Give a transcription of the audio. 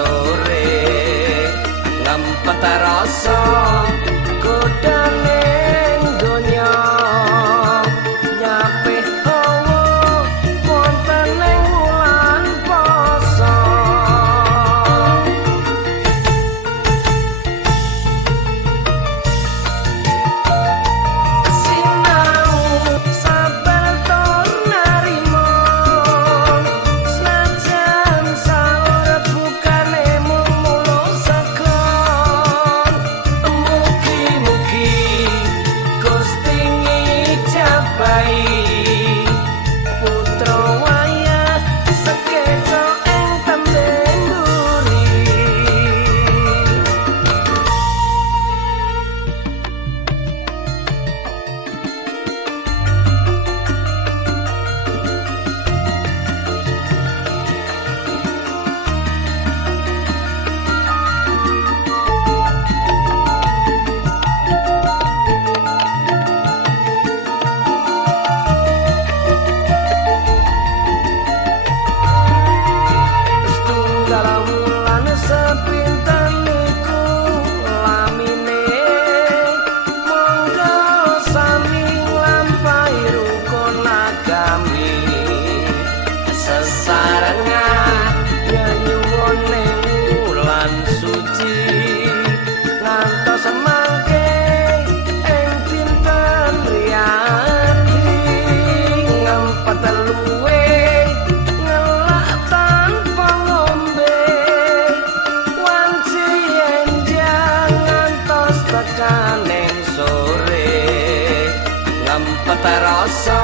sore ngempet rasa godane donya nyapih hawa wonten ing wulan poso sinau sabar tur narimo senajan saur bukane mung mulung sekon mugi-mugi Gusti ngijabahi putra wayah sekeca ing tembe mburi setunggal wulan sepinten niku lamine monggo sami nglampahi rukun agami sesarengan nyuwune wulan suci ngantos mangke ing dinten riyadi ngempet luwe ngelak tanpa ngombe wanci enjang ngantos tekaning sore ngempet rasa